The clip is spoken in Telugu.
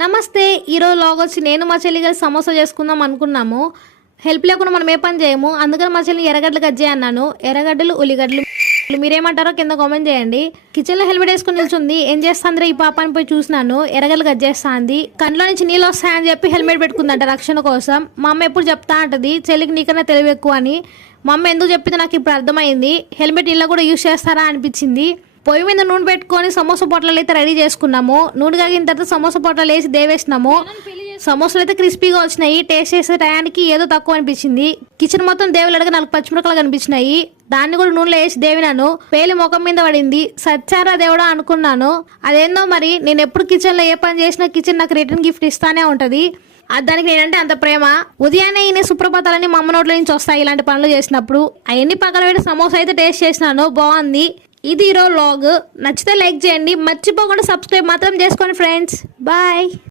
నమస్తే. ఈరోజు లాగ్ వచ్చి నేను మా చెల్లి కలిసి సమోసా చేసుకుందాం అనుకున్నాము. హెల్ప్ లేకుండా మనం ఏ పని చేయము. అందుకని మా చెల్లిని ఎర్రగడ్డలు కట్ చేయన్నాను. ఎర్రగడ్డలు, ఉల్లిగడ్డలు మీరేమంటారో కింద కామెంట్ చేయండి. కిచెన్ లో హెల్మెట్ వేసుకుని నిల్చుంది. ఏం చేస్తాంద్రా ఈ పాప అని పోయి చూసినాను. ఎర్రగడ్డలు కట్ చేస్తాంది. కంట్లో నుంచి నీళ్ళు వస్తాయని చెప్పి హెల్మెట్ పెట్టుకుందంట రక్షణ కోసం. మా అమ్మ ఎప్పుడు చెప్తా అంటది చెల్లికి నీకన్నా తెలివి ఎక్కువ అని. మా అమ్మ ఎందుకు చెప్పింది నాకు ఇప్పుడు అర్థమైంది. హెల్మెట్ ఇలా కూడా యూజ్ చేస్తారా అనిపించింది. పొయ్యి మీద నూనె పెట్టుకొని సమోసా పొట్లాలు అయితే రెడీ చేసుకున్నాము. నూనె కాగిన తర్వాత సమోసా పొట్లాలు వేసి దేవేసినాము. సమోసాలు అయితే క్రిస్పీగా వచ్చినాయి. టేస్ట్ చేసే టయానికి ఏదో తక్కువ అనిపించింది. కిచెన్ మొత్తం దేవులడగా 4 పచ్చిమిరపకాయలు కనిపించినాయి. దాన్ని కూడా నూనెలో వేసి దేవినాను. పేలి ముఖం మీద పడింది. సచ్చారా దేవుడా అనుకున్నాను. అదేందో మరి నేను ఎప్పుడు కిచెన్ లో ఏ పని చేసినా కిచెన్ నాకు రిటర్న్ గిఫ్ట్ ఇస్తానే ఉంటది. దానికి నేనంటే అంత ప్రేమ. ఉదయాన్నే ఈయన సుప్రభాతాలని మా అమ్మ నోట్ల నుంచి వస్తాయి ఇలాంటి పనులు చేసినప్పుడు. అవన్నీ పక్కన పెట్టి సమోసా అయితే టేస్ట్ చేసినాను. బాగుంది. ఇది ఈరోజు వ్లాగ్. నచ్చితే లైక్ చేయండి. మర్చిపోకుండా సబ్స్క్రైబ్ మాత్రం చేసుకోండి ఫ్రెండ్స్. బాయ్.